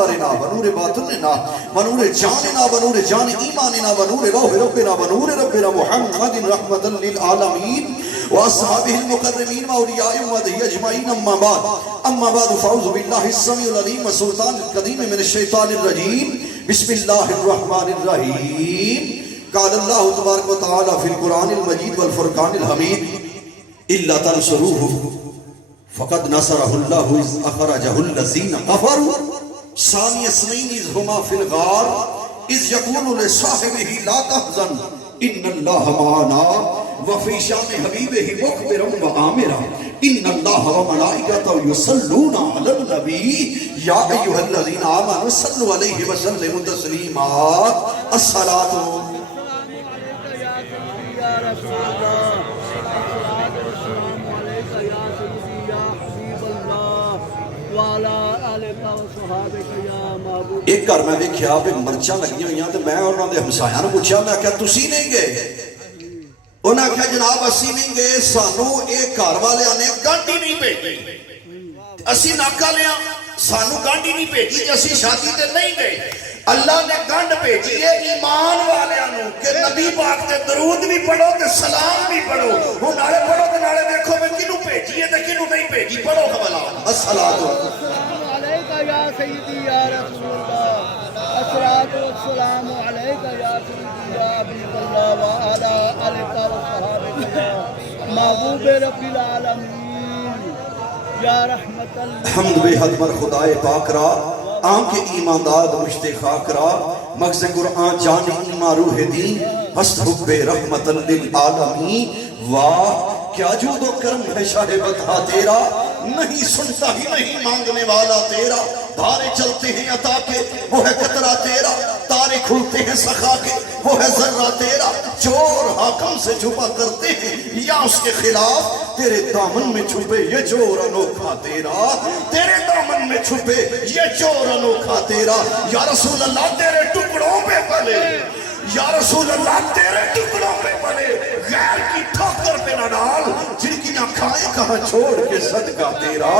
ونور باطننا ونور جاننا ونور جان ایماننا ونور روح ربنا ونور ربنا محمد رحمة للعالمين واصحابه المكرمين واولياء امته اجمعين اما بعد فاعوذ بالله السميع العليم والسلطان القديم من الشيطان الرجيم بسم الله الرحمن الرحيم قال الله تبارك وتعالى في القرآن المجيد والفرقان الحميد إلا تنصروه فقد نصره الله إذ أخرجه الذين كفروا ثاني اثنين إذ هما في الغار إذ يقول لصاحبه لا تحزن إن الله معنا وفي شان حبيبه مخبرا وآمرا إن الله وملائكته يصلون على النبي يا أيها الذين آمنوا صلوا عليه وسلموا تسليما الصلاة ایک گھر میں دیکھیا بھی مرچاں لگی ہوئی ہیں تو میں انہوں نے ہمسایاں نے پوچھا میں کہا تسی نہیں گئے انہوں نے کہا جناب اسی نہیں گئے سانو ایک گھر والے نے گانٹی نہیں بھیجی اسی ناکا لیا سانو گانٹی نہیں بھیجی کہ اسی شادی تے نہیں گئے اللہ نے گنڈ بھیجی ہے ایمان والوں کہ نبی پاک تے درود بھی پڑھو تے سلام بھی پڑھو وہ نالے پڑھو تے نالے دیکھو میں کنوں بھیجی ہے تے کنوں نہیں بھیجی پڑھو حوالہ السلام علیکہ یا سیدی یا رسول اللہ الصلاۃ والسلام علیکہ یا سیدی یا حبیب اللہ وعلی آلک وصحابک یا محبوب رب العالمین یا رحمت اللہ حمد بے حد مر خدائے پاک را آنکھ ایمانداد مشت خاک را مغز قرآن جان ایمان روح دین ہست حب رحمت للعالمین واہ کیا جود و کرم ہے شاہ بطہ تیرا نہیں سنتا ہی نہیں مانگنے والا تیرا دھارے چلتے ہیں عطا کے وہ ہے قطرہ تیرا تارے کھلتے ہیں سخا کے وہ ہے ذرہ تیرا چور حاکم سے چھپا کرتے ہیں یا اس کے خلاف تیرے دامن میں چھپے یہ چور انوکھا تیرا تیرے دامن میں چھپے یہ چور انوکھا تیرا یا رسول اللہ تیرے ٹکڑوں پہ پلے یا رسول اللہ تیرے ٹکڑوں پہ پلے غیر کی ٹھوکر پہ نہ ڈال جن کی نہ کھائے کہاں چھوڑ کے صدقہ تیرا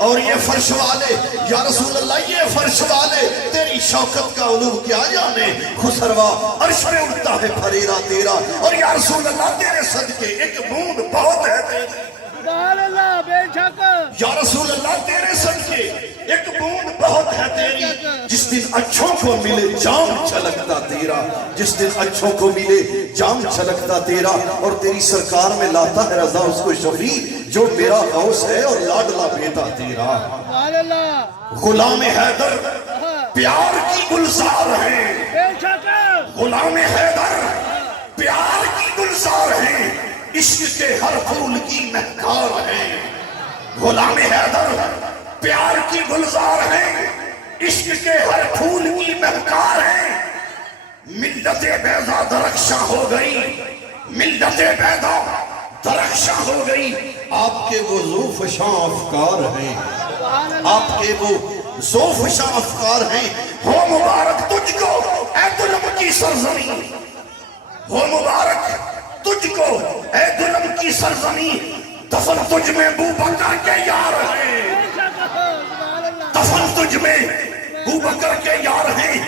اور یہ فرش والے یا رسول اللہ یہ فرش والے تیری شوکت کا علوم کیا جانے خسروا عرش میں اڑتا ہے پھریرا تیرا اور یا رسول اللہ تیرے صدقے ایک بوند بہت ہے تیری سبحان اللہ بے شک یا رسول اللہ تیرے صدقے ایک بوند بہت ہے تیری جس دن اچھوں کو ملے جام چھلکتا تیرا جس دن اچھوں کو ملے جام چھلکتا تیرا اور تیری سرکار میں لاتا ہے رضا اس کو شفیع جو میرا غوث ہے اور لاڈلا بیٹا تیرا سبحان اللہ غلام حیدر پیار کی گلزار ہے بے شک غلام حیدر پیار کی گلزار ہے عشق کے ہر پھول کی مہکار ہے غلام حیدر پیار کی گلزار ہے عشق کے ہر پھول کی مہکار ہے ملت بیضا درخشاں ہو گئی ملت بیضا درخشاں ہو گئی آپ کے وہ ذوفشاں افکار ہیں آپ کے وہ ذوفشاں افکار ہیں ہو مبارک تجھ کو اے ظلم کی سرزمین ہو مبارک تجھ کو اے ظلم کی سرزمین دفن تجھ میں بو بکر کے یار ہیں دفن تجھ میں بو بکر کے یار ہیں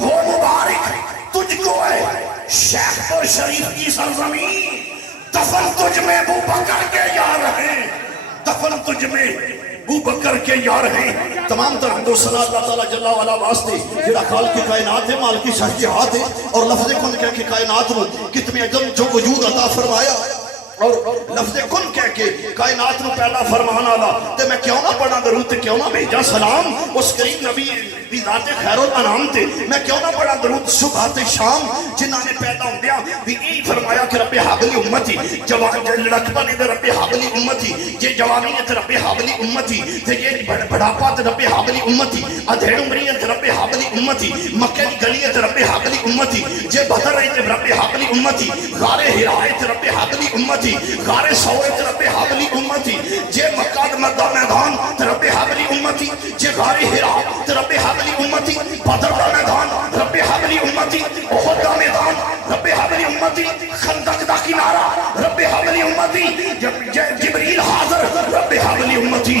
ہو مبارک تجھ کو اے شیخ اور شریف کی سرزمین دفن تجھ میں بو بکر کے یار ہیں دفن تجھ میں بو بکر کے یار ہیں تمام تر حمد و ثنا اللہ تعالیٰ جل وعلا واسطے جڑا خالق کی کائنات ہے مالک کی شاہ کی ہاتھ ہے اور لفظ کن کہہ کے کائنات میں کتنے عجم جو وجود عطا فرمایا اور لفظ کن کہہ کے کائنات میں پیدا فرمانا اللہ تے میں کیوں نہ پڑھا درود تے کیوں نہ بھیجا سلام اس کریم نبی بھی ذات خیر الانام تے میں کیوں نہ پڑھا درود صبح تے شام جنہاں نے پیدا ہوندیا بھی یہی فرمایا کہ رب حابلی امتی جوان لڑکپا نے رب حابلی امتی یہ جوانی نے رب حابلی امتی تے یہ بڑھاپا تے رب حابلی امتی ادھیڑ عمری تے رب حابلی امتی مکہ دی گلی تے رب حابلی امتی یہ بدر رہی تے رب حابلی امتی غار ہراء تے رب حابلی امتی غار سوئے تے رب حابلی امتی یہ مکہ مدہ میدان تے رب حابلی امتی یہ غار ہراء تے رب حابلی امتی بدر دا میدان رب حابلی امتی احد دا میدان رب حابلی امتی خندق دا کنارہ رب حابلی امتی جبریل حاضر رب حابلی امتی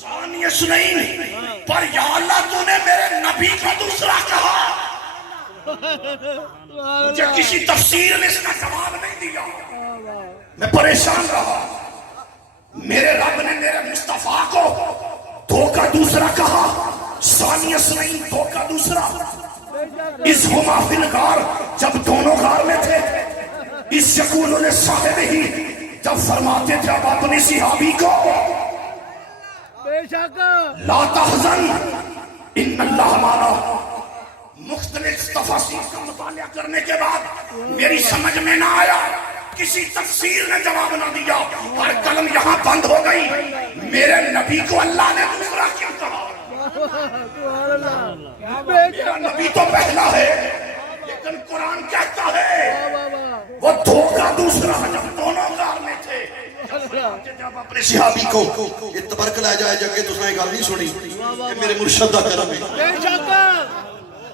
ثانیس نہیں پر یا اللہ تو نے میرے نبی کا دوسرا کہا. مجھے کسی تفسیر نے اس کا جواب نہیں دیا. میں پریشان رہا. میرے رب نے میرے مصطفیٰ کو دو کا دوسرا کہا. ثانیس نہیں دو کا دوسرا. اس ہما فی الغار جب دونوں غار میں تھے. اس یقول نے صاحب ہی جب فرماتے تھے اب اپنے صحابی کو بے شک لا تحزن ان اللہ معنا. مختلف تفاسیر کا مطالعہ کرنے کے بعد میری سمجھ میں نہ آیا. کسی تفسیر نے جواب نہ دیا. ہر قلم یہاں بند ہو گئی. میرے نبی کو اللہ نے دوسرا کیوں کہا؟ سبحان اللہ. میرا نبی تو پہلا ہے لیکن قرآن کہتا ہے وہ دو کا دوسرا. جب دونوں غار میں تھے جب اپنے صحابی کو یہ تبرک لے جائے جگہ تو اس نے گل نہیں سنی کہ میرے مرشد دا کرم ہے. بے شک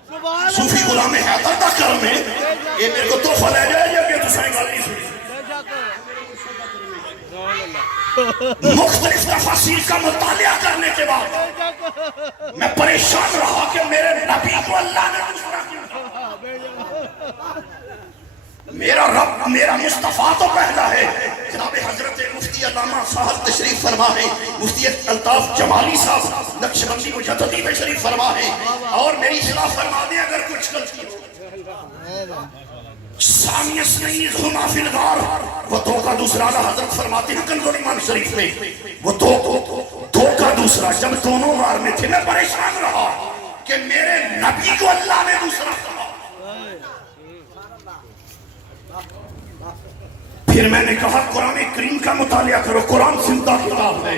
سبحان صوفی غلام حیدر دا کرم ہے. یہ میرے کو تحفہ لے جائے جگہ تو اس نے گل نہیں سنی. مختلف تفاسیر کا مطالعہ کرنے کے بعد میں پریشان رہا کہ میرے نبی کو اللہ نے دوسرا کیوں کہا؟ میرا رب میرا مصطفیٰ تو پہلا ہے. جناب حضرت مفتی علامہ صاحب تشریف فرما ہے. مفتی الطاف جمالی صاحب نقشبندی مجددی تشریف فرما ہے اور میری اصلاح فرما دیں اگر کچھ غلطی ہو. ثانیس نہیں ہما فی الغار وہ دو کا دوسرا. حضرت فرماتے ہیں کنز ایمان شریف میں وہ دو کا دوسرا. جب دونوں غار میں تھے میں پریشان رہا کہ میرے نبی کو اللہ نے دوسرا کہا. پھر میں نے کہا قرآن کریم کا مطالعہ کرو. قرآن زندہ کتاب ہے.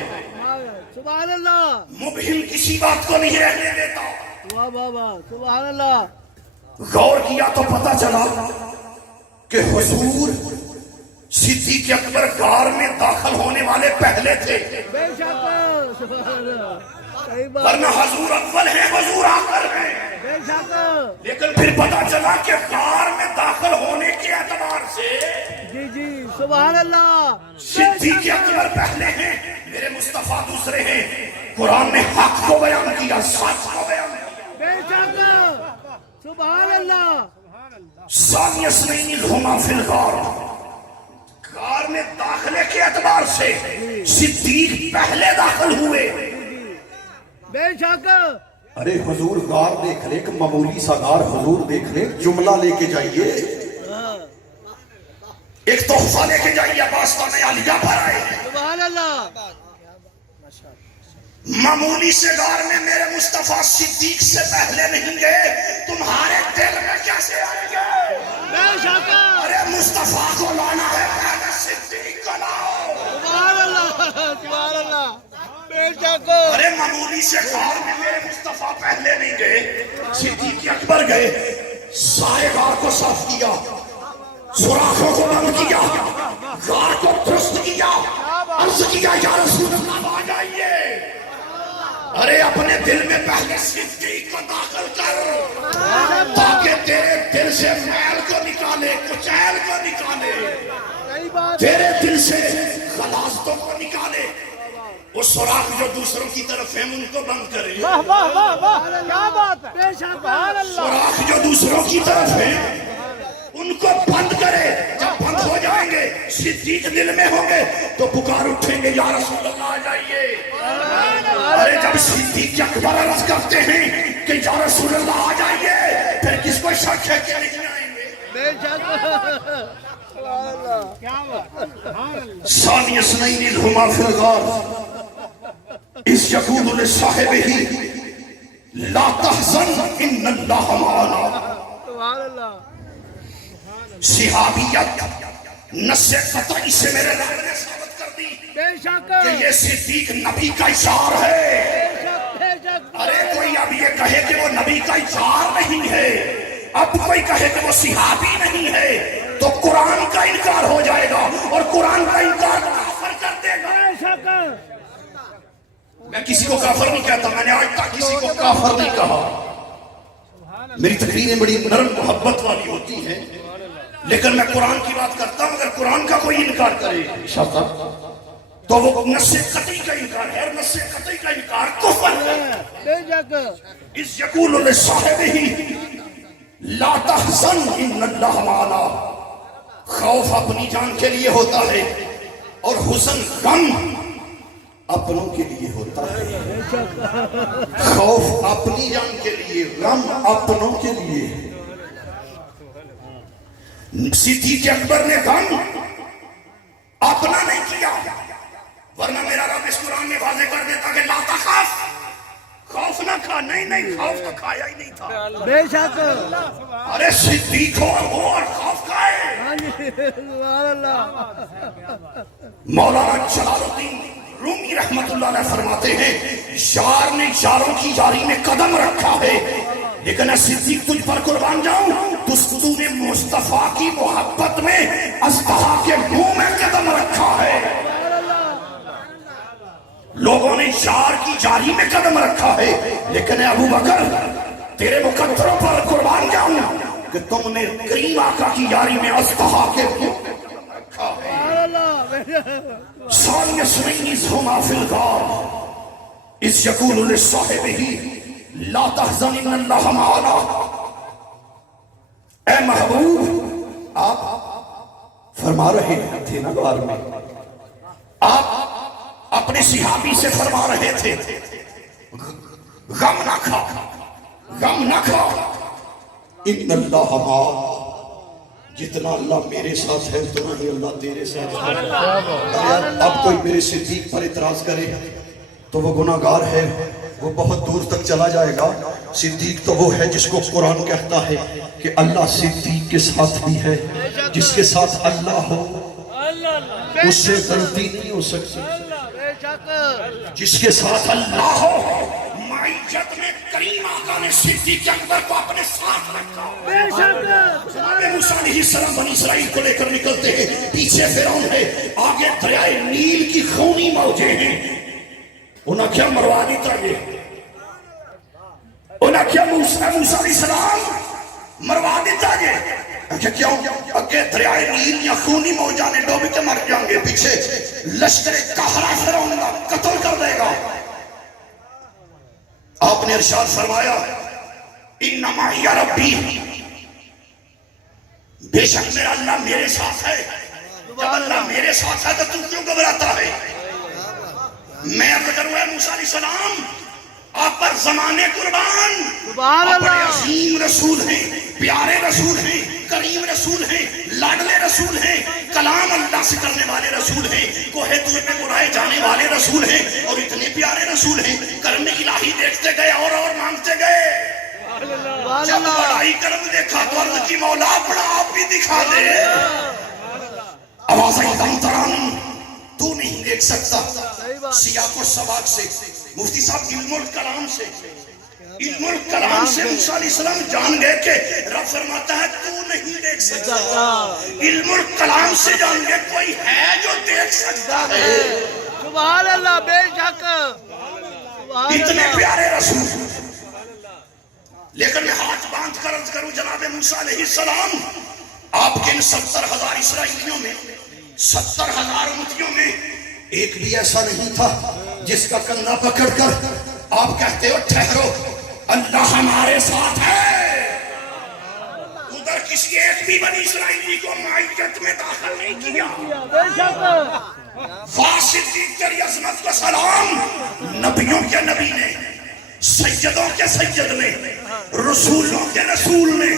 سبحان اللہ. مبہم کسی بات کو نہیں رہنے دیتا. واہ واہ واہ سبحان اللہ. غور کیا تو پتا چلا کہ حضور صدیق اکبر غار میں داخل ہونے والے پہلے تھے. بے شک سبحان اللہ. صحیح بات. ورنہ حضور اول ہیں حضور آخر ہیں. بے شک لیکن پھر پتا چلا کہ غار میں داخل ہونے کے اعتبار سے جی جی سبحان اللہ. صدیق اکبر پہلے ہیں میرے مصطفیٰ دوسرے ہیں. قرآن نے حق کو بیان کیا سچ کو بیان کیا. بے شک سبحان اللہ. ثانیس نہیں ہما فی الغار. غار میں داخلے کے اعتبار سے صدیق پہلے داخل ہوئے. بے شک ارے حضور غار دیکھ لے, ایک معمولی سا غار حضور دیکھ لے. جملہ لے کے جائیے, ایک تحفہ لے کے جائیے. باستان عالیہ پر آئے سبحان اللہ. معمولی سے غار میں میرے مصطفیٰ صدیق سے پہلے نہیں گئے. تمہارے دل میں کیسے آئیں گے؟ بے شک ارے مصطفیٰ کو لانا ہے پہلے صدیق کو لاؤ. سبحان اللہ سبحان اللہ. بے شک ارے معمولی سے غار میں میرے مصطفیٰ پہلے نہیں گئے. صدیق اکبر گئے, سارے غار کو صاف کیا, سوراخوں کو بند کیا, غار کو درست کیا, عرض کیا یا رسول اللہ آ جائیے. ارے اپنے دل میں پہلے صدیق کو داخل کر تاکہ تیرے دل سے میل کو نکالے, کچیل کو نکالے, صحیح بات. تیرے دل سے غلاظتوں کو نکالے. وہ سوراخ جو دوسروں کی طرف ہیں ان کو بند کرے. واہ واہ واہ واہ کیا بات ہے. بے شک سبحان اللہ. سوراخ جو دوسروں کی طرف ہیں ان کو بند کرے. جب بند ہو جائیں گے صدیق دل میں ہوں گے تو پکار اٹھیں گے یا رسول اللہ آ جائیے. ارے جب صدیق اکبر عرض کرتے ہیں کہ یا رسول اللہ آ جائیے پھر کس کو شک ہے کہ نہیں آئیں گے؟ بے شک سبحان اللہ. کیا بات. ثانیس نہیں ہما فی الغار اس یقول لصاحب ہی لا تحزن ان اللہ معنا. سبحان اللہ. صحابیت نص قطعی سے میرے رب نے ثابت کر دی بے شک کہ یہ صدیق نبی کا اشار ہے. بے شک بے شک. ارے کوئی اب یہ کہے کہ وہ نبی کا اشار نہیں ہے, اب کوئی کہے کہ وہ صحابی نہیں ہے تو قرآن کا انکار ہو جائے گا اور قرآن کا انکار کافر کر دے گا. بے شک میں کسی کو کافر نہیں کہتا, میں نے آج تک کسی کو کافر نہیں کہا. میری تقریریں بڑی نرم محبت والی ہوتی ہیں لیکن میں قرآن کی بات کرتا ہوں. اگر قرآن کا کوئی انکار کرے تو وہ نص قطعی کا انکار ہے, اور نص قطعی کا انکار کفر ہے. بے شک اس یقول لصاحبہ لا تحزن ان اللہ معنا. خوف اپنی جان کے لیے ہوتا ہے اور حزن غم اپنوں کے لیے ہوتا ہے. خوف اپنی جان کے لیے، غم اپنوں کے لیے. صدیق اکبر نے غم اپنا نہیں کیا، ورنہ میرا رب اس قرآن میں واضح کر دیتا کہ لا تخاف، خوف نہ کھا. نہیں خوف تو کھایا ہی نہیں تھا. بے شک ارے صدیق ہو اور خوف کھائے. ہاں جی سبحان اللہ. مولانا جلال الدین رومی رحمت اللہ علیہ فرماتے ہیں یار نے یاروں کی یاری میں قدم رکھا ہے، لیکن اے صدیق تجھ پر قربان جاؤں تو نے مصطفیٰ کی محبت میں اژدہا کے منہ میں قدم رکھا ہے. لوگوں نے یار کی یاری میں قدم رکھا ہے، لیکن اے ابو بکر تیرے مقدروں پر قربان جاؤں کہ تم نے کریم آقا کی یاری میں اژدہا کے منہ میں قدم رکھا ہے. ثانی اثنین اذ ہما فی الغار اذ یقول لصاحبہ لا تحزن ان اللہ معنا. اے محبوب آپ فرما رہے تھے نا غار میں، آپ اپنے صحابی سے فرما رہے تھے غم نہ کھا، غم نہ کھا. ان اللہ معنا، جتنا اللہ میرے ساتھ ہے اتنا ہی اللہ تیرے ساتھ ہے. اب کوئی میرے صدیق پر اعتراض کرے تو وہ گناہگار ہے، وہ بہت دور تک چلا جائے گا. صدیق تو وہ ہے جس کو قرآن کہتا ہے کہ اللہ صدیق کے ساتھ بھی ہے. جس کے ساتھ اللہ ہو اس سے غلطی نہیں ہو سکتی. جس کے ساتھ اللہ ہو، معیت میں کریم آقا نے صدیق اکبر کو اپنے ساتھ رکھا. موسیٰ علیہ السلام بنی اسرائیل کو لے کر نکلتے ہیں، پیچھے فرعون ہے، آگے دریائے نیل کی خونی موجیں ہیں. انہیں کیا مروا دی چاہیے؟ انہیں کیا موسیٰ علیہ السلام مروا دی چاہیے؟ کیوں؟ اگے دریائے نیل یا خونی موجہ نے ڈوب کے مر جائیں گے، پیچھے لشکر قہرہ فرعون کا قتل کر دے گا. آپ نے ارشاد فرمایا انما یا ربی، بے شک میرا اللہ میرے ساتھ ہے. جب اللہ میرے ساتھ ہے تو تم کیوں گھبراتا ہے؟ میں عرض کروں اے موسیٰ علیہ السلام آپ پر زمانے قربان. آپ بڑے عظیم رسول ہیں، پیارے رسول ہیں، کریم رسول ہیں، لاڈلے رسول ہیں، کلام اللہ سے کرنے والے رسول ہیں، کوہ طور پہ بلائے جانے والے رسول ہیں، اور اتنے پیارے رسول ہیں. کرم الہی دیکھتے گئے اور مانگتے گئے. جب بڑائی کرم دیکھا تو عرض کی مولا بڑا آپ بھی دکھا دے. آوازیں دم تران تو نہیں دیکھ سکتا. سیاق و سباق سے مفتی صاحب علم الکلام سے موسیٰ علیہ السلام جان گئے کہ رب فرماتا ہے تو نہیں دیکھ سکتا. علم الکلام سے جان گئے کوئی ہے جو دیکھ سکتا ہے. سبحان اللہ. بے شک اتنے پیارے رسول. لیکن میں ہاتھ باندھ کر عرض کروں جناب موسیٰ علیہ السلام آپ کے ان 70,000 اسرائیلیوں میں، 70,000 امتیوں میں ایک بھی ایسا نہیں تھا جس کا کندھا پکڑ کر آپ کہتے ہو ٹھہرو اللہ ہمارے ساتھ ہے. ادھر کسی ایک بھی بنی اسرائیلی کو معیت میں داخل نہیں کیا. صدیق تیری عظمت کو سلام. نبیوں کے نبی نے، سیدوں کے سید نے، رسولوں کے رسول نے،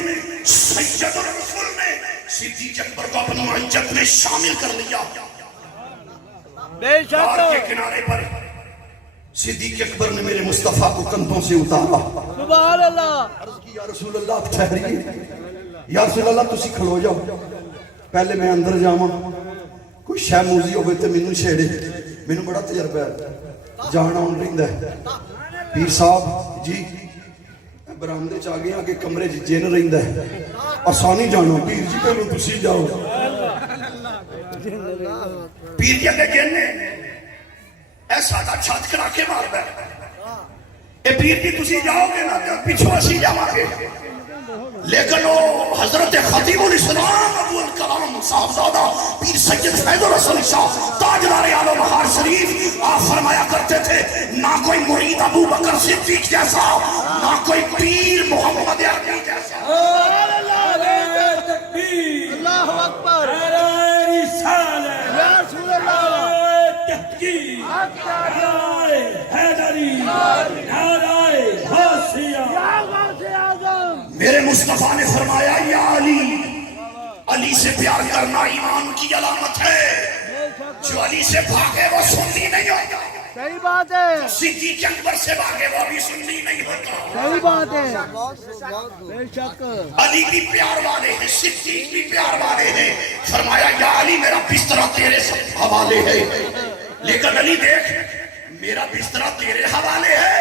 سید الرسول نے صدیق اکبر کو اپنی معیت میں شامل کر لیا. بے شک کے کنارے پر صدیق اکبر نے میرے مصطفیٰ کو کندھوں سے اتارا. سبحان اللہ. عرض کی یا رسول اللہ آپ ٹھہریے. یا رسول اللہ تسی کھلو جاؤ، پہلے میں اندر جاواں، کوئی شے موزی ہوئے تو مینوں چھیڑے. مینوں بڑا تجربہ ہے، جانا ہوں رہندا ہے. پیر صاحب جی برامدے چ آگے آگے کمرے جن رہندا ہے، آسانی جانا پیر جی پہلو تسی جاؤ. پیر جی اگے جن نے اے ساڈا چھت کرا کے ماردا ہے. اے پیر جی تسی جاؤ گے نا تے پیچھے اسی جاواں گے. لیکن وہ حضرت خطیب الاسلام ابو الکلام امام صاحبزادہ پیر سید فیض الرسول شاہ تاجدار عالم بہار شریف، آپ فرمایا کرتے تھے نہ کوئی مرید ابو بکر صدیق جیسا، نہ کوئی پیر محمد عربی جیسا۔ اللہ اکبر، یا رسول اللہ، میرے مصطفیٰ نے فرمایا یا علی، علی سے پیار کرنا ایمان کی علامت ہے، جو علی سے بھاگے وہ سنی نہیں ہوتا، صحیح بات ہے، صدیق اکبر سے بھاگے وہ بھی سنی نہیں ہوتا۔ صحیح بات ہے، بے شک علی بھی پیار والے ہیں، صدیق بھی پیار والے ہیں۔ فرمایا یا علی میرا بستر تیرے حوالے ہے، لیکن علی دیکھ میرا بستر تیرے حوالے ہے،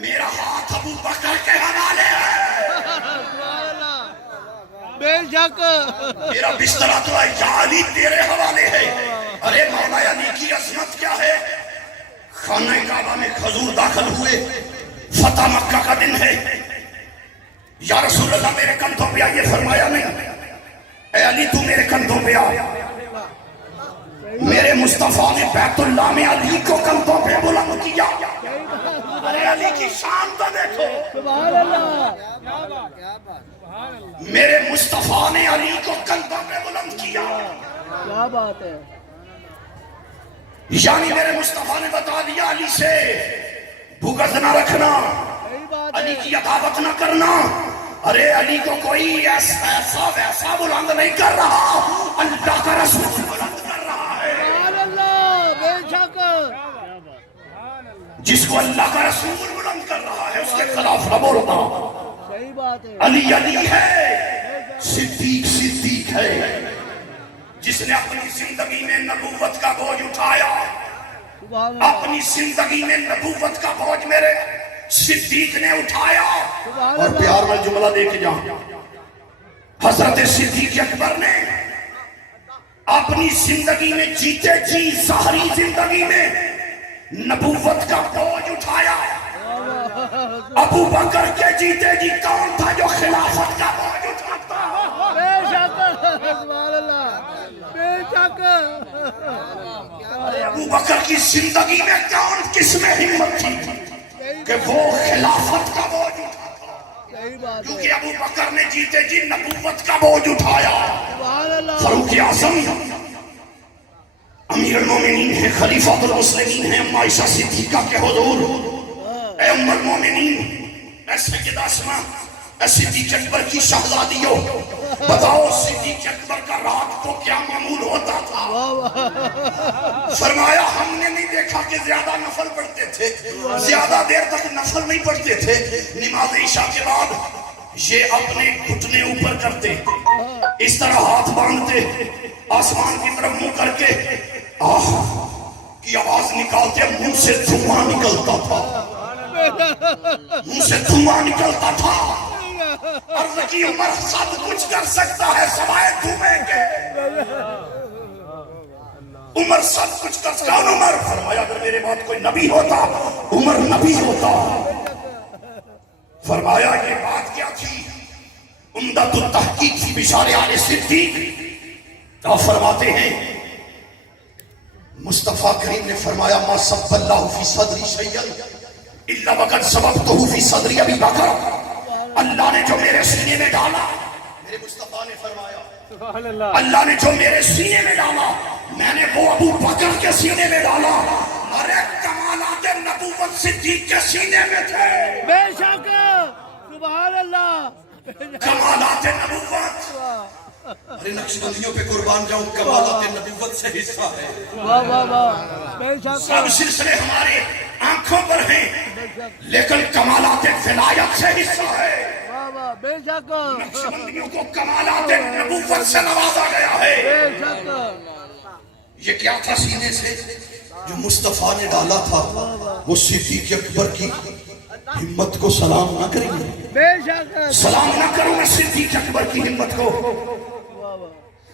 میرا ہاتھ ابو بکر کے حوالے ہے، بے شک میرا بستر تو ہے یا علی تیرے حوالے ہے۔ ارے مولا علی کی عظمت کیا ہے؟ خانہ کعبہ میں حضور داخل ہوئے، فتح مکہ کا دن ہے، یا رسول اللہ میرے کندھوں پہ آئیے، فرمایا نہیں، اے علی تو میرے کندھوں پہ آ۔ میرے مصطفیٰ نے بیت اللہ میں علی کو کندھوں پہ بلند کیا۔ ارے علی کی شان تو دیکھو، سبحان اللہ، میرے مصطفیٰ نے علی کو کندھوں پہ بلند کیا، کیا بات ہے، یعنی میرے مصطفیٰ نے بتا دیا علی سے بغض نہ رکھنا، صحیح بات علی ہے، کی عداوت نہ کرنا۔ ارے علی کو کوئی ایسا ویسا بلند نہیں کر رہا، اللہ کا رسول بلند کر رہا ہے۔ سبحان اللہ، بے شک جس کو اللہ کا رسول بلند کر رہا ہے اس کے خلاف نہ بولنا۔ صحیح بات ہے، علی علی ہے، صدیق صدیق ہے، جس نے اپنی زندگی میں نبوت کا بوجھ اٹھایا، سبحان اللہ، اپنی زندگی میں نبوت کا بوجھ میرے صدیق نے اٹھایا۔ سبحان اور اللہ، پیار میں جملہ دے کے جاؤں، حضرت صدیق اکبر نے اپنی زندگی میں جیتے جی ظاہری زندگی میں نبوت کا بوجھ اٹھایا۔ ابو بکر کے جیتے جی کون تھا جو خلافت کا بوجھ اٹھاتا؟ بے شک سبحان اللہ، بے شک ابو بکر کی زندگی میں کون کس میں ہمت تھی کہ وہ خلافت کا بوجھ اٹھاتا؟ صحیح بات ہے، کیونکہ ابو بکر نے جیتے جی نبوت کا بوجھ اٹھایا۔ سبحان اللہ، فاروق اعظم امیر المومنین ہیں، خلیفۃ المسلمین ہیں، ام عائشہ صدیقہ کے حضور، اے ام المومنین، اے سیدہ اسماء، اے صدیق اکبر کی شہزادیوں، بتاؤ صدیق اکبر کا رات کو کیا معمول ہوتا تھا؟ فرمایا ہم نے نہیں دیکھا کہ زیادہ نفل پڑھتے تھے، زیادہ دیر تک نفل نہیں پڑھتے تھے، نماز عشاء کے بعد یہ اپنے گھٹنے اوپر کرتے، اس طرح ہاتھ باندھتے، آسمان کی طرف منہ کر کے آہ کی آواز نکالتے، منہ سے دھواں نکلتا تھا، منہ سے دھواں نکلتا تھا۔ عرض کی عمر سب کچھ کر سکتا ہے سوائے دھویں کے، عمر سب کچھ کر سکتا ہے۔ عمر فرمایا اگر میرے بعد کوئی نبی ہوتا عمر نبی ہوتا۔ فرمایا یہ بات کیا تھی؟ عمدۃ التحقیق فی بشار آل صدیق آپ فرماتے ہیں مصطفیٰ کریم نے فرمایا ما صب اللہ فی صدری شیئا الا وقد سبقتہ فی صدری ابی بکر، اللہ نے جو میرے سینے میں ڈالا، میرے مصطفیٰ نے فرمایا اللہ نے جو میرے سینے میں ڈالا میں نے وہ ابو بکر کے سینے میں ڈالا۔ ارے کمالات نبوت صدیق کے سینے میں تھے، بے شک سبحان اللہ، کمالات نبوت۔ ارے نقشبندیوں پہ قربان جاؤں، کمالات نبوت سے حصہ ہے، واہ واہ واہ، بے شک سب سلسلے ہمارے آنکھوں پر ہیں لیکن کمالات ولایت سے حصہ ہے۔ واہ واہ، بے شک نقشبندیوں کو کمالات نبوت سے نوازا گیا ہے۔ بے شک یہ کیا تھا سینے سے جو مصطفیٰ نے ڈالا تھا؟ وہ صدیق اکبر کی ہمت کو سلام نہ کریں گے، بے شک، سلام نہ کروں میں صدیق اکبر کی ہمت کو،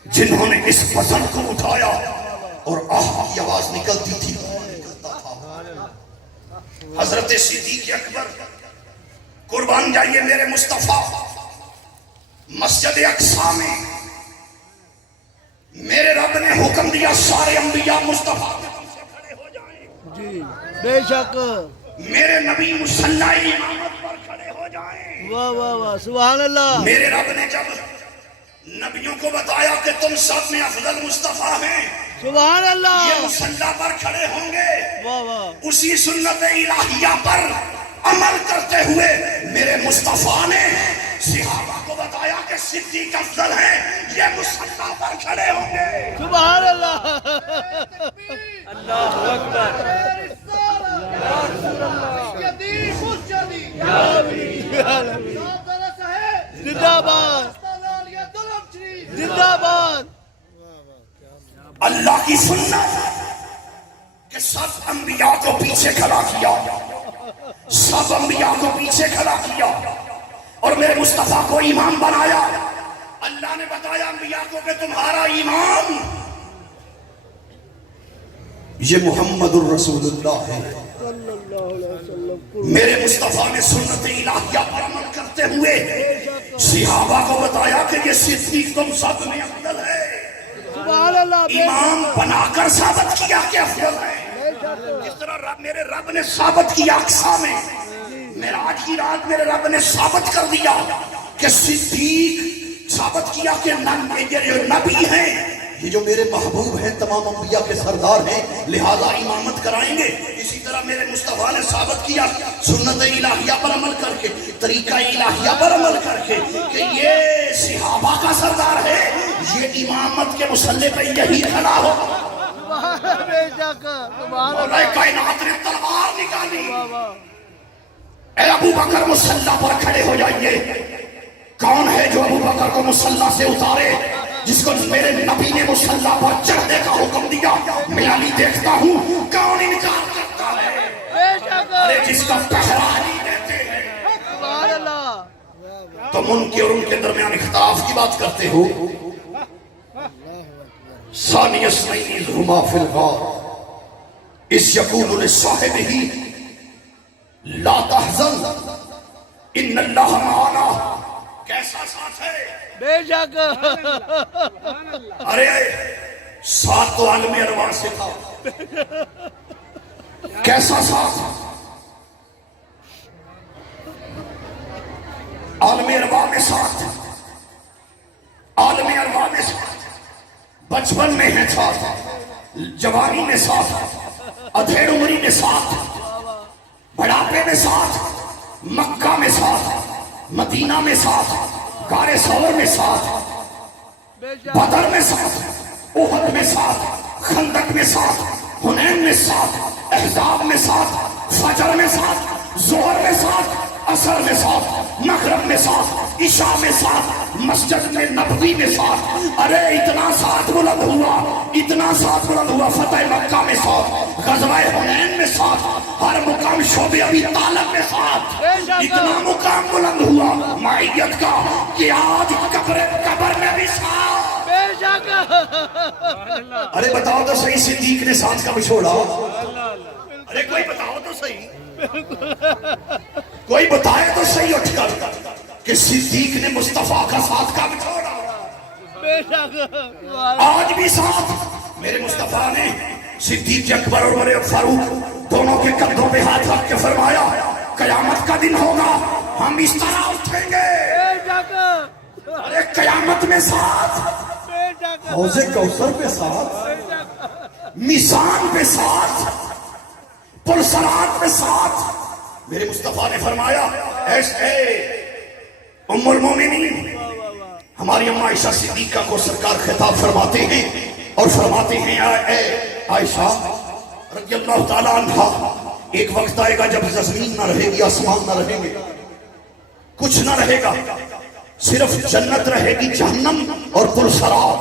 جنہوں نے اس وزن کو اٹھایا اور آہ کی آواز نکلتی تھی، حضرت صدیق اکبر قربان جائیے میرے مصطفیٰ مسجد اقصی میں میرے رب نے حکم دیا سارے انبیاء مصطفیٰ کے دم سے کھڑے ہو جائیں. جی بے شک. میرے نبی مصلی امامت پر کھڑے ہو جائیں. واہ واہ واہ سبحان اللہ. میرے رب نے جب نبیوں کو بتایا کہ تم سب میں افضل مصطفیٰ ہیں, سبحان اللہ. یہ مصلی پر کھڑے ہوں گے. واہ واہ. اسی سنت الہیہ پر عمل کرتے ہوئے میرے مصطفیٰ نے صحابہ کو بتایا کہ صدیق افضل ہیں, یہ مصلی پر کھڑے ہوں گے. سبحان اللہ. اللہ اکبر. زندہ باد زندہ باد. اللہ کی سنت کہ سب انبیاء کو پیچھے کھڑا کیا, سب انبیاء کو پیچھے کھڑا کیا اور میرے مصطفیٰ کو امام بنایا. اللہ نے بتایا انبیاء کو کہ تمہارا امام یہ محمد الرسول اللہ ہے. میرے مصطفیٰ نے سنت الہیہ پر عمل کرتے ہوئے صحابہ کو بتایا کہ یہ صدیق تم سب میں افضل ہے. سبحان اللہ. امام بنا کر ثابت کیا کہ افضل ہے. جس طرح میرے رب نے ثابت کیا اقصا میں, معراج کی رات میرے رب نے ثابت کر دیا کہ صدیق, ثابت کیا کہ یہ نبی ہیں, یہ جو میرے محبوب ہیں, تمام انبیاء کے سردار ہیں, لہذا امامت کرائیں گے. اسی طرح میرے مصطفیٰ نے ثابت کیا سنت الہیہ پر عمل کر کے, طریقہ الہیہ پر عمل کر کے کہ یہ صحابہ کا سردار ہے, یہ امامت کے مصلی پہ یہی کھڑا ہو. بے شک. سبحان اللہ. مولا کائنات نے تلوار نکالی, اے ابو بکر مصلی پر کھڑے ہو جائیے. کون ہے جو ابو بکر کو مصلی سے اتارے, جس کو میرے نبی نے مصلی پر چڑھنے کا حکم دیا؟ میں علی دیکھتا ہوں کون انکار کرتا ہے. بے شک. ارے جس کا پہرا علی دیتے ہیں, سبحان اللہ. تم ان کے اور ان کے درمیان اختلاف کی بات کرتے ہو. ثانی اثنین اذ ہما فی الغار اذ یقول لصاحبہ لا تحزن ان اللہ معنا. کیسا ساتھ ہے؟ بے شک. ارے ساتھ تو عالم ارواح سے تھا. کیسا ساتھ؟ عالم ارواح میں ساتھ, عالم ارواح میں ساتھ, بچپن میں ہے ساتھ, جوانی میں ساتھ, ادھیڑ عمری میں ساتھ, بڑھاپے میں ساتھ, مکہ میں ساتھ, مدینہ میں ساتھ, غار ثور میں ساتھ, بدر میں ساتھ, احد میں ساتھ, خندق میں ساتھ, حنین میں ساتھ, احزاب میں ساتھ, فجر میں ساتھ, ظہر میں ساتھ, عصر میں ساتھ, مغرب میں ساتھ, عشاء میں ساتھ, مسجد میں نبوی میں ساتھ. ارے اتنا ساتھ بلند ہوا, اتنا ساتھ بلند ہوا, فتح مکہ میں ساتھ, غزوہ حنین میں ساتھ, ہر مقام شعب ابی طالب میں ساتھ. اتنا مقام بلند ہوا معیت کا کہ آج قبر میں بھی ساتھ. بے شک. ارے بتاؤ تو صحیح, صدیق نے ساتھ کب چھوڑا؟ ارے کوئی بتاؤ تو صحیح, کوئی بتائے تو صحیح اٹھ کر کہ صدیق نے مصطفیٰ کا ساتھ کب چھوڑا؟ بے شک. آج بھی ساتھ میرے مصطفیٰ نے صدیق اکبر اور عمر فاروق دونوں کے کندھوں پہ ہاتھ رکھ کے فرمایا قیامت کا دن ہوگا, ہم اس طرح اٹھیں گے. بے شک. ارے قیامت میں ساتھ, بے شک. حوض کوثر پہ ساتھ, میزان پہ ساتھ, پرسرات پہ ساتھ. میرے مصطفیٰ نے فرمایا اے ام المومنین, ہماری اماں عائشہ صدیقہ کو سرکار خطاب فرماتے ہیں اور فرماتے ہیں اے عائشہ رضی اللہ تعالیٰ عنہ, ایک وقت آئے گا جب زمین نہ رہے گی, آسمان نہ رہیں گے, کچھ نہ رہے گا, صرف جنت رہے گی, جہنم اور پرسرات.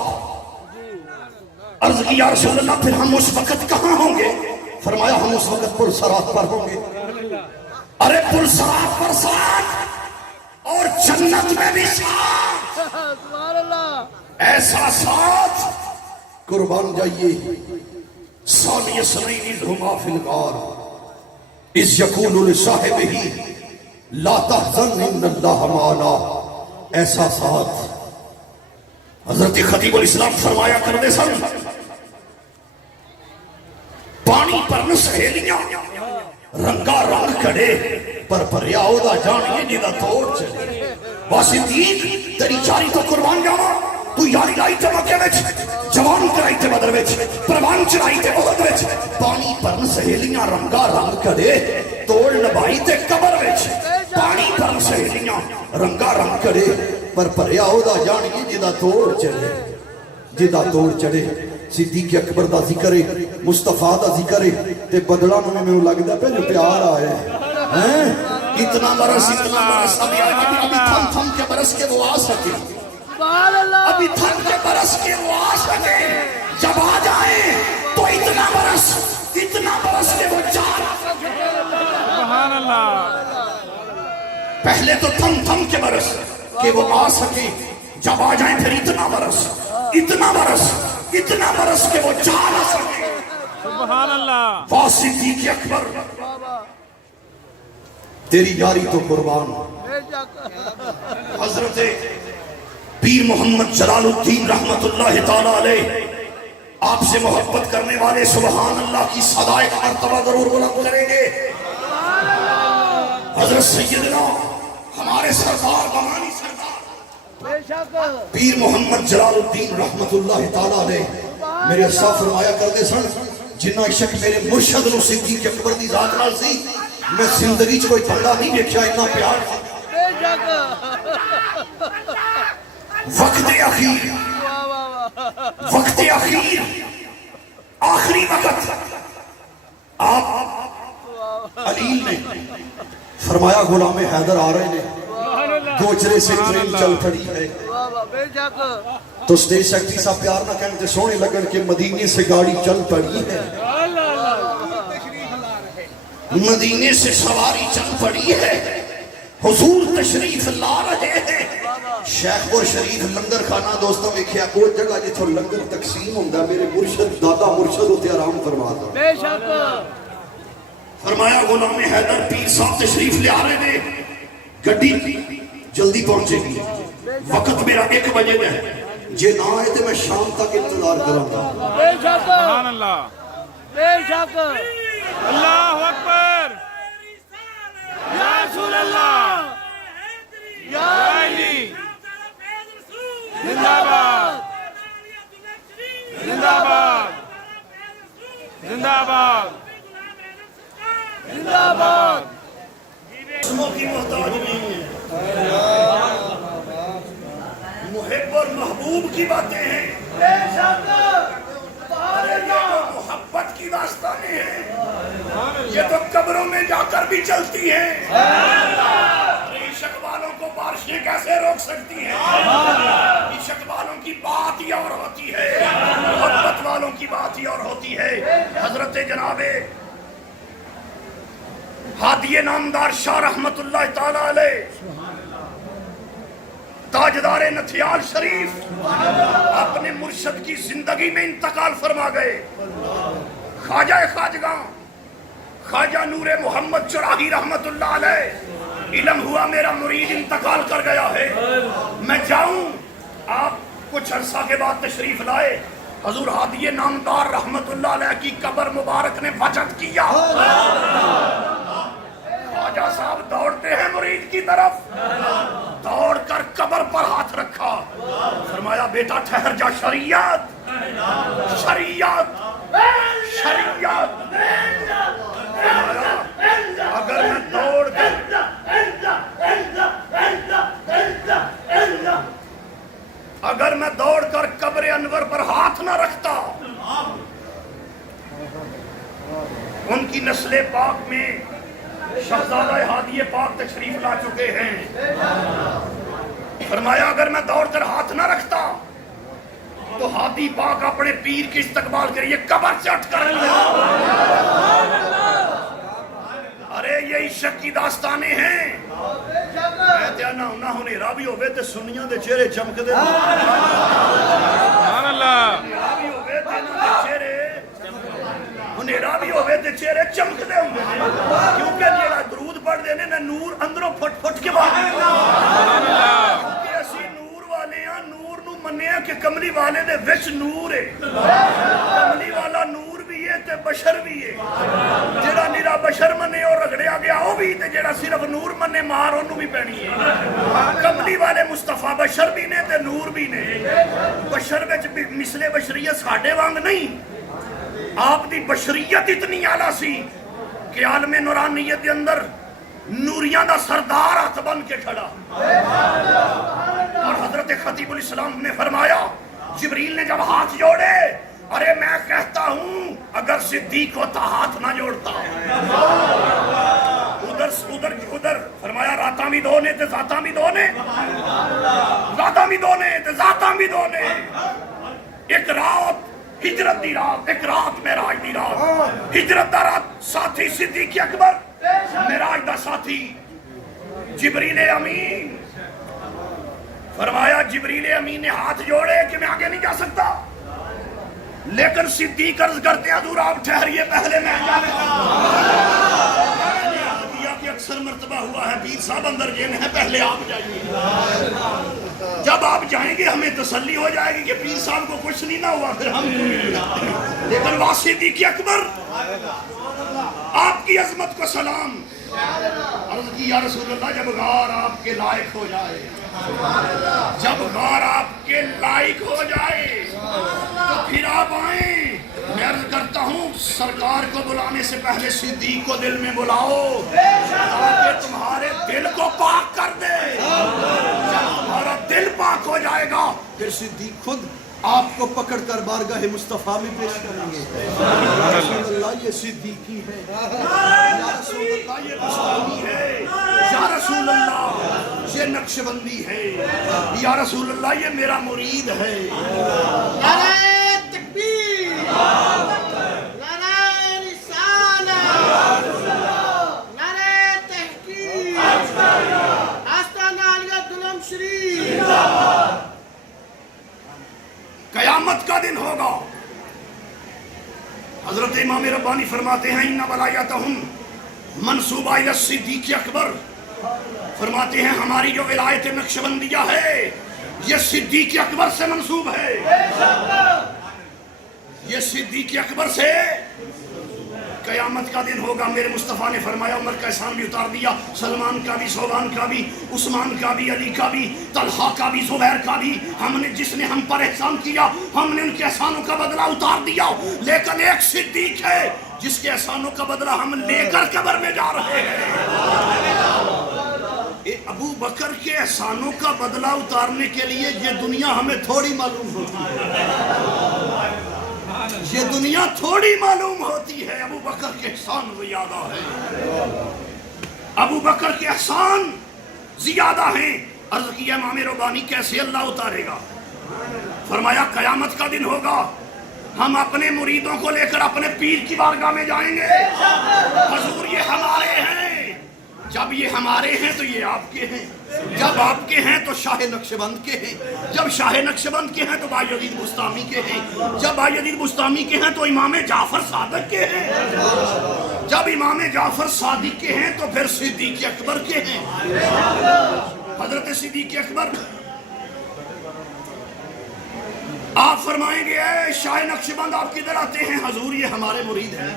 عرض کی یا رسول اللہ پھر ہم اس وقت کہاں ہوں گے؟ فرمایا ہم اس وقت پرسرات پر ہوں گے. ارے پرسرات پر ساتھ اور جنت میں بھی ساتھ, سبحان اللہ. ایسا ساتھ قربان جائیے. ثانی اثنین اذ ہما فی الغار اذ یقول لصاحبہ لا تحزن ان اللہ معنا. ایسا ساتھ حضرت خطیب الاسلام فرمایا کرتے سن پانی پر سہیلیاں رنگا رنگ کھڑے پر پریا او دا جانیے جی دا توڑ چلے واسطیق تیری جاری تو قربان جاوا تو یاری لائی تے مکے وچ جوان کرائی تے بدر وچ پروان چڑھائی تے احد وچ پانی پر سہیلیاں رنگا رنگ کھڑے توڑ نبائی تے قبر وچ پانی پر سہیلیاں رنگا رنگ کھڑے پر پریا او دا جانیے جی دا توڑ چلے جی دا توڑ چڑھے صدیق اکبر دا ذکر ہے مصطفیٰ دا ذکر ہے تے بدلہ میں لگدا پہ جو پیار آئے ہیں اتنا برس ابھی تھم تھم کے برس کے وہ آ سکے ابھی تھم کے برس کے وہ آ سکے جب آ جائیں تو اتنا برس کے وہ جا سکے سبحان اللہ پہلے تو تھم تھم کے برس کہ وہ آ سکے جب آ جائیں پھر اتنا برس کہ وہ جا نہ سکے سبحان اللہ صدیق اکبر تیری یاری تو قربان حضرت پیر محمد جلال الدین رحمت اللہ تعالی علیہ آپ سے محبت کرنے والے سبحان اللہ کی صدا ایک مرتبہ ضرور بلند کریں گے حضرت سیدنا ہمارے سردار بمانی سردار پیر محمد جلال الدین رحمت اللہ تعالی علیہ میرے صاحب فرمایا کرتے سن جنہ عشق میرے مرشد نو صدیق اکبر دی ذات نال سی میں زندگی چ کوئی بندہ نہیں دیکھا اتنا پیار وقت اخیر آخری وقت آپ علیل نے فرمایا غلام حیدر آ رہے ہیں گوچرے سے ٹرین چل پڑی ہے تو سٹیج سیکٹری صاحب پیار نہ کہنے سونے لگن کے مدینے سے گاڑی چل پڑی ہے مدینے سے سواری چل پڑی ہے حضور تشریف لا رہے ہیں شیخ پور شریف لنگر خانہ دوستوں میں کیا کوئی جگہ جتھوں لنگر تقسیم ہوندہ میرے مرشد دادا مرشد ہوتے آرام فرما دو فرمایا غلام حیدر پیر صاحب تشریف لے آ رہے ہیں گڈی جلدی پہنچے گی وقت میرا 1 بجے میں ہے جے نہ آئے تو میں شام تک انتظار کروں گا سبحان اللہ اللہ اکبر یا رسول اللہ یا علی زندہ باد زندہ باد زندہ باد زندہ باد اسموں کی محتاج نہیں ہے محب اور محبوب کی باتیں ہیں محبت کی داستانیں ہیں یہ تو قبروں میں جا کر بھی چلتی ہیں عشق والوں کو بارشیں کیسے روک سکتی ہیں عشق والوں کی بات ہی اور ہوتی ہے محبت والوں کی بات ہی اور ہوتی ہے حضرت جناب ہادی نامدار شاہ رحمت اللہ تعالی علیہ تاجدار نتھیال شریف اپنے مرشد کی زندگی میں انتقال فرما گئے خواجہ خواجگاں خواجہ نور محمد چراہی رحمت اللہ علیہ علم ہوا میرا مرید انتقال کر گیا ہے میں جاؤں آپ کچھ عرصہ کے بعد تشریف لائے حضور ہادی نامدار رحمت اللہ علیہ کی قبر مبارک نے بچت کیا خواجہ صاحب دوڑتے ہیں مرید کی طرف دوڑ کر قبر پر ہاتھ رکھا فرمایا بیٹا ٹھہر جا شریعت شریعت شریعت اگر میں دوڑ کر اگر میں دوڑ کر قبر انور پر ہاتھ نہ رکھتا ان کی نسل پاک میں شہزادہ ہادی پاک تشریف لا چکے ہیں فرمایا اگر میں دوڑ کر ہاتھ نہ رکھتا تو ہادی پاک اپنے پیر کے استقبال کے لیے قبر سے اٹھ کر ارے یہ عشق کی داستانیں ہیں کہتے ہیں نہ ہنیرا بھی ہوئے تے سنیاں دے چہرے چمک دے سبحان اللہ ہنیرا بھی ہوئے تے چہرے چمک دے ہوں گے کیونکہ جیڑا درود پڑھ دینے نا نور اندروں پھٹ پھٹ کے باہر کیونکہ اسی نور والے ہیں نور نو مننے کہ کملی والے دے وچ نور ہے کملی والا نور بھی ہے تے بشر بھی ہے جڑا نیرا بشر مننے اور رگڑیا گیا وہ بھی تے جڑا صرف نور مننے مار انہوں بھی پینی ہے کملی والے مصطفیٰ بشر بھی نے تے نور بھی نے بشر وچ مثل بشریت ساڈے وانگ نہیں آپ دی بشریت اتنی اعلیٰ سی کہ عالم نورانیت دے اندر نوریاں دا سردار ہاتھ بن کے کھڑا اور حضرت خطیب الاسلام نے فرمایا جبریل نے جب ہاتھ جوڑے ارے میں کہتا ہوں اگر صدیق ہوتا ہاتھ نہ جوڑتا ادھر فرمایا راتاں بھی دو نے تے ذاتاں بھی دو نے ذاتاں بھی دو نے تے ذاتاں بھی دو نے ایک رات ہجرت دی رات ایک رات معراج دی رات ہجرت دا رات ساتھی صدیق اکبر معراج دا ساتھی جبریل امین فرمایا جبریل امین نے ہاتھ جوڑے کہ میں آگے نہیں جا سکتا لیکن صدیق عرض کرتے ہیں حضور آپ ٹھہریے پہلے میں جانے کہ اکثر مرتبہ ہوا ہے پیر صاحب اندر جن ہے پہلے آپ جائیے جب آپ جائیں گے ہمیں تسلی ہو جائے گی کہ پیر صاحب کو کچھ نہیں نہ ہوا پھر ہم لیکن صدیق اکبر آپ کی عظمت کو سلام عرض کی یا رسول اللہ جب غار آپ کے لائق ہو جائے جب غار آپ کے لائق ہو جائے تو پھر آپ آئیں میں عرض کرتا ہوں سرکار کو بلانے سے پہلے صدیق کو دل میں بلاؤ تاکہ تمہارے دل کو پاک کر دے جب تمہارا دل پاک ہو جائے گا پھر صدیق خود آپ کو پکڑ کر بارگاہ مصطفیٰ میں پیش کریں گے یا رسول اللہ یہ صدیقی ہے یا رسول اللہ یہ مستانی ہے یا رسول اللہ یہ نقشبندی ہے یا رسول اللہ یہ میرا مرید ہے نعرہ تکبیر نعرہ رسالت نعرہ تحقیق آستانہ علیہ دلم شریف قیامت کا دن ہوگا حضرت امام ربانی فرماتے ہیں اِنَّ وَلَایَتَهُمْ منصوبہ الی الصدیق اکبر فرماتے ہیں ہماری جو ولایت نقشبندیہ ہے یہ صدیق اکبر سے منصوب ہے یہ صدیق اکبر سے قیامت کا دن ہوگا میرے مصطفیٰ نے فرمایا عمر کا احسان بھی اتار دیا سلمان کا بھی صوبان کا بھی عثمان کا بھی علی کا بھی طلحہ کا بھی زبیر کا بھی ہم نے جس نے ہم پر احسان کیا ہم نے ان کے احسانوں کا بدلہ اتار دیا لیکن ایک صدیق ہے جس کے احسانوں کا بدلہ ہم لے کر قبر میں جا رہے ہیں ابو بکر کے احسانوں کا بدلہ اتارنے کے لیے یہ دنیا ہمیں تھوڑی معلوم ہوتی ہے یہ دنیا تھوڑی معلوم ہوتی ہے ابو بکر کے احسان زیادہ ہے ابو بکر کے احسان زیادہ ہیں عرض کیا امام ربانی کیسے اللہ اتارے گا فرمایا قیامت کا دن ہوگا ہم اپنے مریدوں کو لے کر اپنے پیر کی بارگاہ میں جائیں گے حضور یہ ہمارے ہیں جب یہ ہمارے ہیں تو یہ آپ کے ہیں جب آپ کے ہیں تو شاہ نقشبند کے ہیں جب شاہ نقشبند کے ہیں تو بایزید بستامی کے ہیں جب بایزید بستامی کے ہیں تو امام جعفر صادق کے ہیں جب امام جعفر صادق کے ہیں تو پھر صدیق اکبر کے ہیں حضرت صدیق اکبر آپ فرمائیں گے اے شاہ نقشبند آپ کدھر آتے ہیں حضور یہ ہمارے مرید ہیں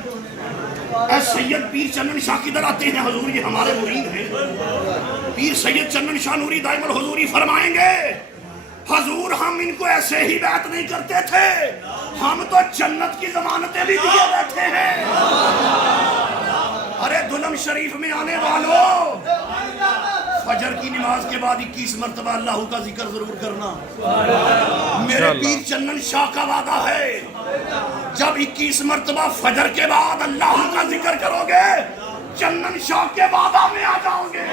اے سید پیر چندن شاہ کدھر آتے ہیں حضور یہ ہمارے مرید ہیں پیر سید چندن شاہ نوری دائم الحضوری فرمائیں گے حضور ہم ان کو ایسے ہی بیعت نہیں کرتے تھے ہم تو جنت کی ضمانتیں بھی دیے بیٹھے ہیں ارے دلم شریف میں آنے والوں فجر کی نماز کے بعد 21 مرتبہ اللہ کا ذکر ضرور کرنا میرے پیر چندن شاہ کا وعدہ ہے جب 21 مرتبہ فجر کے بعد اللہ کا ذکر کرو گے چندن شاہ کے وعدہ میں آ جاؤ گے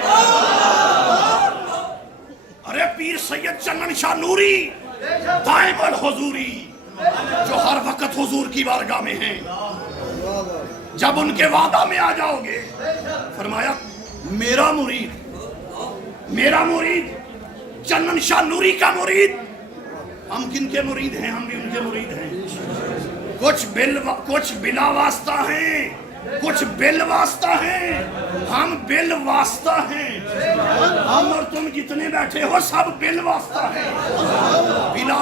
ارے پیر سید چندن شاہ نوری دائم الحضوری جو ہر وقت حضور کی بارگاہ میں ہیں جب ان کے وعدہ میں آ جاؤ گے فرمایا میرا مرید چندن شاہ نوری کا مرید ہم کن کے مرید ہیں ہم بھی ان کے مرید ہیں کچھ بلا واسطہ ہیں کچھ بل واسطہ ہیں ہم بل واسطہ ہیں ہم اور تم جتنے بیٹھے ہو سب بل واسطہ ہیں بلا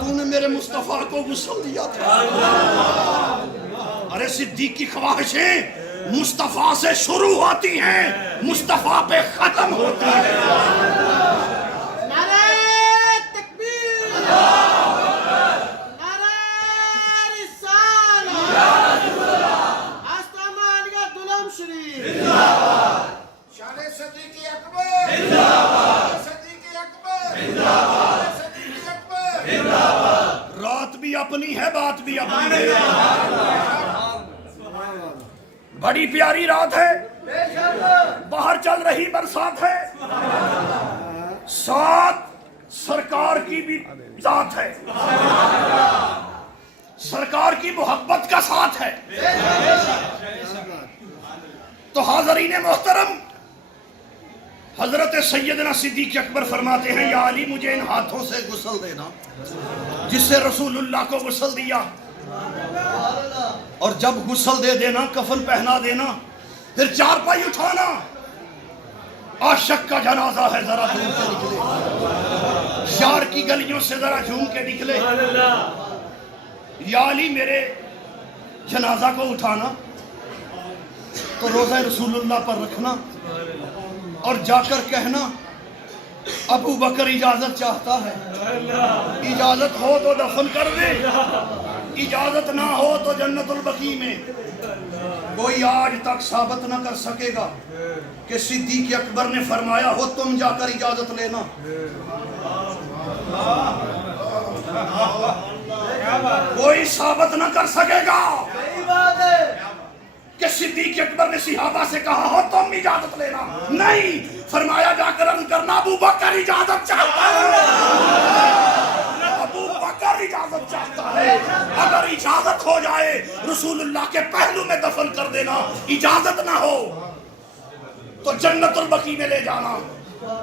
تو نے میرے مصطفیٰ کو غسل دیا تھا۔ ارے صدیق کی خواہشیں مصطفیٰ سے شروع ہوتی ہیں، مصطفیٰ پہ ختم ہوتی ہیں۔ نعرہ تکبیر، نعرہ رسالہ، آستانہ عالیہ دلم شریف، شان صدیق اکبر، صدیق اکبر، صدیق اکبر۔ رات بھی اپنی ہے، بات بھی اپنی ہے۔ بڑی پیاری رات ہے، باہر چل رہی برسات ہے، ساتھ سرکار کی بھی ذات ہے، سرکار کی محبت کا ساتھ ہے۔ تو حاضرین محترم، حضرت سیدنا صدیق اکبر فرماتے ہیں یا علی مجھے ان ہاتھوں سے غسل دینا جس سے رسول اللہ کو غسل دیا، اور جب غسل دے دینا کفن پہنا دینا، پھر چارپائی اٹھانا، عاشق کا جنازہ ہے ذرا جھوم کے نکلے، یار کی گلیوں سے ذرا جھوم کے نکلے، یا علی میرے جنازہ کو اٹھانا تو روزہ رسول اللہ پر رکھنا، اور جا کر کہنا ابو بکر اجازت چاہتا ہے، اجازت ہو تو دفن کر دے، اجازت نہ ہو تو جنت البقیع میں۔ کوئی آج تک ثابت نہ کر سکے گا کہ صدیق اکبر نے فرمایا ہو تم جا کر اجازت لینا۔ کوئی ثابت نہ کر سکے گا کہ صدیق اکبر نے صحابہ سے کہا ہو تم اجازت لینا، نہیں، فرمایا جا کر عرض کرنا ابو بکر اجازت چاہتا ہے، ابو بکر اجازت چاہتا ہے۔ اگر اجازت ہو جائے رسول اللہ کے پہلو میں دفن کر دینا، اجازت نہ ہو تو جنت البقیع میں لے جانا۔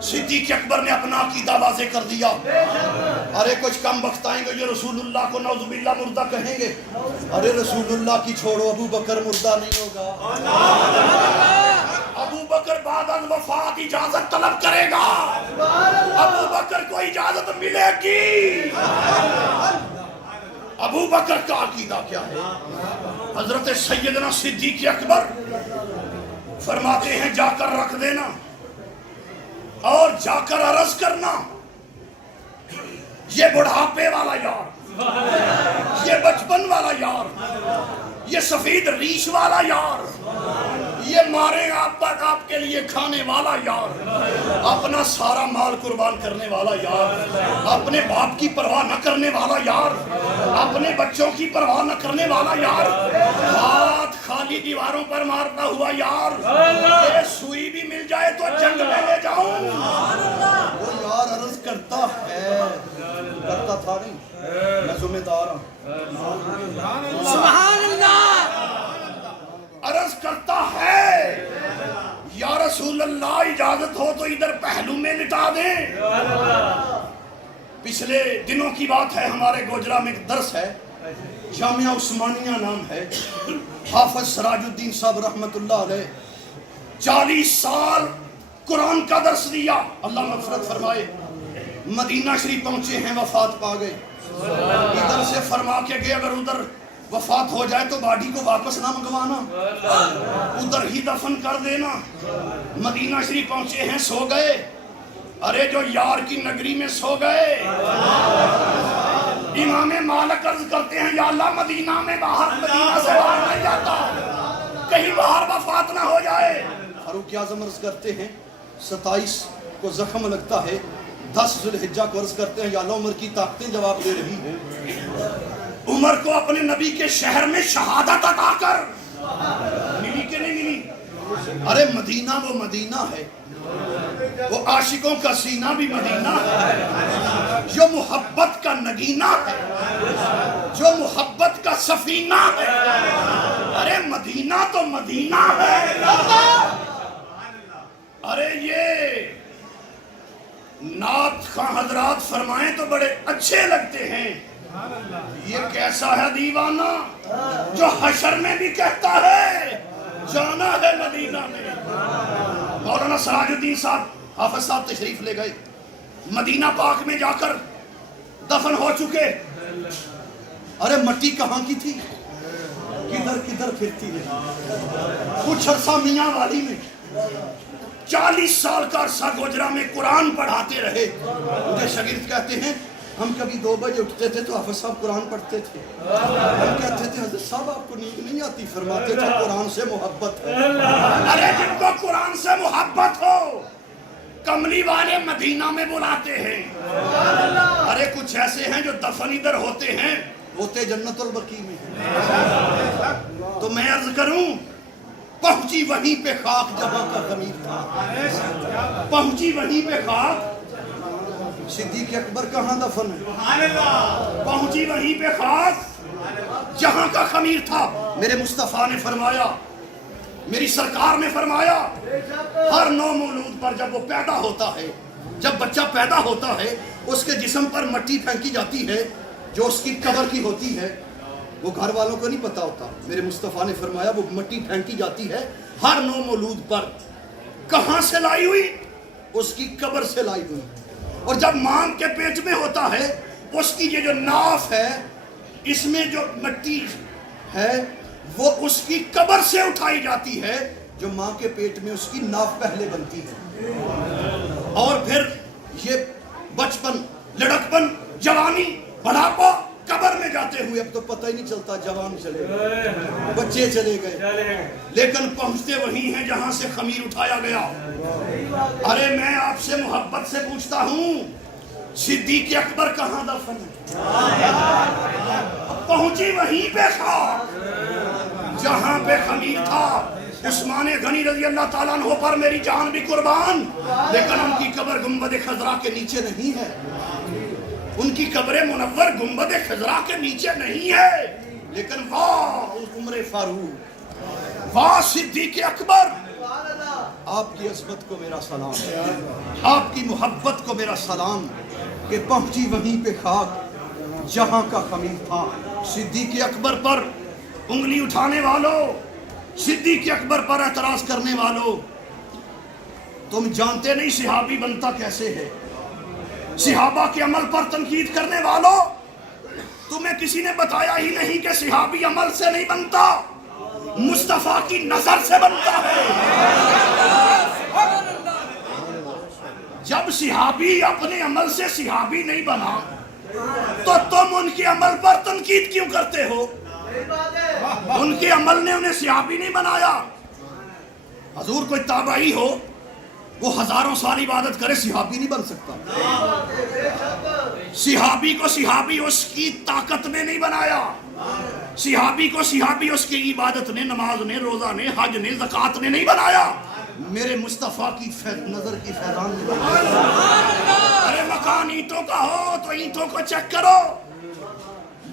صدیق اکبر نے اپنا عقیدہ واضح کر دیا۔ ارے کچھ کم بخت آئیں گے جو رسول اللہ کو نعوذ باللہ مردہ کہیں گے، ارے رسول اللہ کی چھوڑو، ابو بکر مردہ نہیں ہوگا، ابو بکر بعد از وفات اجازت طلب کرے گا، ابو بکر کو اجازت ملے گی۔ ابو بکر کا عقیدہ کیا ہے؟ حضرت سیدنا صدیق اکبر فرماتے ہیں جا کر رکھ دینا اور جا کر عرض کرنا یہ بڑھاپے والا یار، یہ بچپن والا یار، یہ سفید ریش والا یار، یہ مارے آپ تک آپ کے لیے کھانے والا یار، اپنا سارا مال قربان کرنے والا یار، اپنے باپ کی پرواہ نہ کرنے والا یار، اپنے بچوں کی پرواہ نہ کرنے والا یار، ہاتھ خالی دیواروں پر مارتا ہوا یار، یہ سوئی بھی مل جائے تو جنگ میں لے جاؤں، وہ یار عرض کرتا ہے، کرتا تھا نہیں، میں ذمہ دار ہوں، سبحان اللہ، عرض کرتا ہے یا رسول اللہ اجازت ہو تو ادھر پہلو میں لٹا دیں۔ پچھلے دنوں کی بات ہے، ہمارے گوجرا میں ایک درس ہے، جامعہ عثمانیہ نام ہے، حافظ سراج الدین صاحب رحمت اللہ علیہ 40 سال قرآن کا درس دیا، اللہ مغفرت فرمائے۔ مدینہ شریف پہنچے ہیں، وفات پا گئے، ادھر سے فرما کے گئے اگر ادھر وفات ہو جائے تو باڈی کو واپس نہ منگوانا، ادھر ہی دفن کر دینا۔ مدینہ شریف پہنچے ہیں، سو گئے، ارے جو یار کی نگری میں سو گئے، امام مالک عرض کرتے ہیں یا اللہ مدینہ میں باہر، مدینہ سے باہر نہیں جاتا، کہیں باہر وفات نہ ہو جائے۔ فاروق اعظم عرض کرتے ہیں 27 کو زخم لگتا ہے، 10 ذوالحجہ کو عرض کرتے ہیں یا اللہ عمر کی طاقتیں جواب دے رہی ہیں، عمر کو اپنے نبی کے شہر میں شہادت عطا کر، ملی کہ نہیں ملی؟ ارے مدینہ وہ مدینہ ہے، وہ عاشقوں کا سینہ بھی مدینہ ہے، جو محبت کا نگینہ ہے، جو محبت کا سفینہ ہے، ارے مدینہ تو مدینہ ہے۔ ارے یہ نعت خواہ حضرات فرمائیں تو بڑے اچھے لگتے ہیں، یہ کیسا ہے دیوانہ جو حشر میں بھی کہتا ہے جانا ہے مدینہ میں۔ مولانا سراج الدین صاحب حافظ صاحب تشریف لے گئے، مدینہ پاک میں جا کر دفن ہو چکے، ارے مٹی کہاں کی تھی، کدھر کدھر پھرتی رہی. کچھ عرصہ میاں والی میں 40 سال کا عرصہ گوجرا میں قرآن پڑھاتے رہے. مجھے شاگرد کہتے ہیں ہم کبھی 2 بجے اٹھتے تھے تو حافظ صاحب قرآن پڑھتے تھے. ہم کہتے تھے حضرت صاحب آپ کو نیند نہیں آتی؟ فرماتے تھے قرآن سے محبت ہے. ارے جن کو قرآن سے محبت ہو کملی والے مدینہ میں بلاتے ہیں. ارے کچھ ایسے ہیں جو دفن ادھر ہوتے ہیں، ہوتے جنت البقیع میں. تو میں عرض کروں پہنچی وہیں پہ خاک جہاں کا خمیر تھا. پہنچی وہیں پہ خاک. صدیق اکبر کہاں دفن ہے؟ پہنچی وہیں پہ خاک جہاں کا خمیر تھا. میرے مصطفیٰ نے فرمایا، میری سرکار نے فرمایا، ہر نو مولود پر جب وہ پیدا ہوتا ہے، جب بچہ پیدا ہوتا ہے اس کے جسم پر مٹی پھینکی جاتی ہے جو اس کی قبر کی ہوتی ہے. وہ گھر والوں کو نہیں پتا ہوتا. میرے مصطفیٰ نے فرمایا وہ مٹی پھینکی جاتی ہے ہر نو مولود پر. کہاں سے لائی ہوئی؟ اس کی قبر سے لائی ہوئی. اور جب ماں کے پیٹ میں ہوتا ہے اس کی یہ جو ناف ہے اس میں جو مٹی ہے وہ اس کی قبر سے اٹھائی جاتی ہے. جو ماں کے پیٹ میں اس کی ناف پہلے بنتی ہے. اور پھر یہ بچپن، لڑکپن، جوانی، بڑھاپا، قبر میں جاتے ہوئے اب تو پتہ ہی نہیں چلتا جوان چلے گئے، بچے چلے گئے، لیکن پہنچتے وہیں ہیں جہاں سے خمیر اٹھایا گیا. ارے میں آپ سے محبت سے پوچھتا ہوں صدیق اکبر کہاں دفن ہے؟ پہنچی وہیں پہ خاک جہاں پہ خمیر تھا. عثمان غنی رضی اللہ تعالیٰ عنہ پر میری جان بھی قربان، لیکن ان کی قبر گنبد خضرا کے نیچے نہیں ہے. ان کی قبر منور گنبد خضرا کے نیچے نہیں ہے. لیکن واہ عمر فاروق، واہ صدیق اکبر، آپ کی عظمت کو میرا سلام، آپ کی محبت کو میرا سلام کہ پہنچی وہیں پہ خاک جہاں کا خمیر تھا. صدیق اکبر پر انگلی اٹھانے والوں، صدیق اکبر پر اعتراض کرنے والوں، تم جانتے نہیں صحابی بنتا کیسے ہے. صحابہ کے عمل پر تنقید کرنے والوں، تمہیں کسی نے بتایا ہی نہیں کہ صحابی عمل سے نہیں بنتا، مصطفیٰ کی نظر سے بنتا ہے. جب صحابی اپنے عمل سے صحابی نہیں بنا تو تم ان کے عمل پر تنقید کیوں کرتے ہو؟ ان کے عمل نے انہیں صحابی نہیں بنایا. حضور کوئی تابعی ہو وہ ہزاروں سال عبادت کرے صحابی نہیں بن سکتا. صحابی کو صحابی اس کی طاقت نے نہیں بنایا. صحابی کو صحابی اس کی عبادت نے، نماز نے، روزہ نے، حج نے، زکوٰۃ نے نہیں بنایا. میرے مصطفیٰ کی نظر کی فیضان نے بنایا. ارے مکان اینٹوں کا ہو تو اینٹوں کو چیک کرو،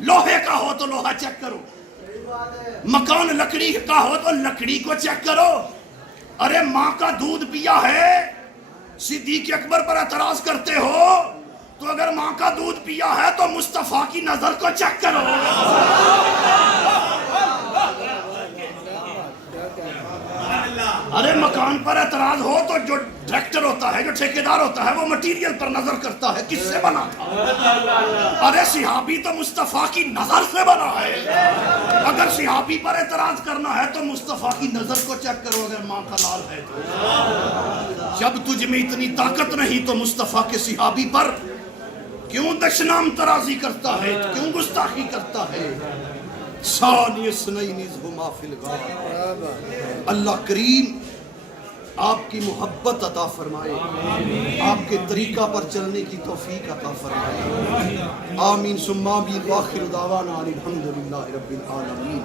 لوہے کا ہو تو لوہا چیک کرو، مکان لکڑی کا ہو تو لکڑی کو چیک کرو. ارے ماں کا دودھ پیا ہے، صدیق اکبر پر اعتراض کرتے ہو تو اگر ماں کا دودھ پیا ہے تو مصطفیٰ کی نظر کو چیک کرو. ارے مکان پر اعتراض ہو تو جو ڈائریکٹر ہوتا ہے، جو ٹھیکیدار ہوتا ہے، وہ مٹیریل پر نظر کرتا ہے کس سے بنا تھا. ارے صحابی تو مصطفیٰ کی نظر سے بنا ہے. اگر صحابی پر اعتراض کرنا ہے تو مصطفیٰ کی نظر کو چیک کرو اگر ماں کا لال ہے تو. جب تجھ میں اتنی طاقت نہیں تو مصطفیٰ کے صحابی پر کیوں دشنام ترازی کرتا ہے، کیوں گستاخی کرتا ہے. ثانی اثنین اذ ہما فی الغار. اللہ کریم آپ کی محبت عطا فرمائے، آپ کے طریقہ پر چلنے کی توفیق عطا فرمائے. آمین ثم آمین. وآخر دعوانا الحمدللہ رب العالمین.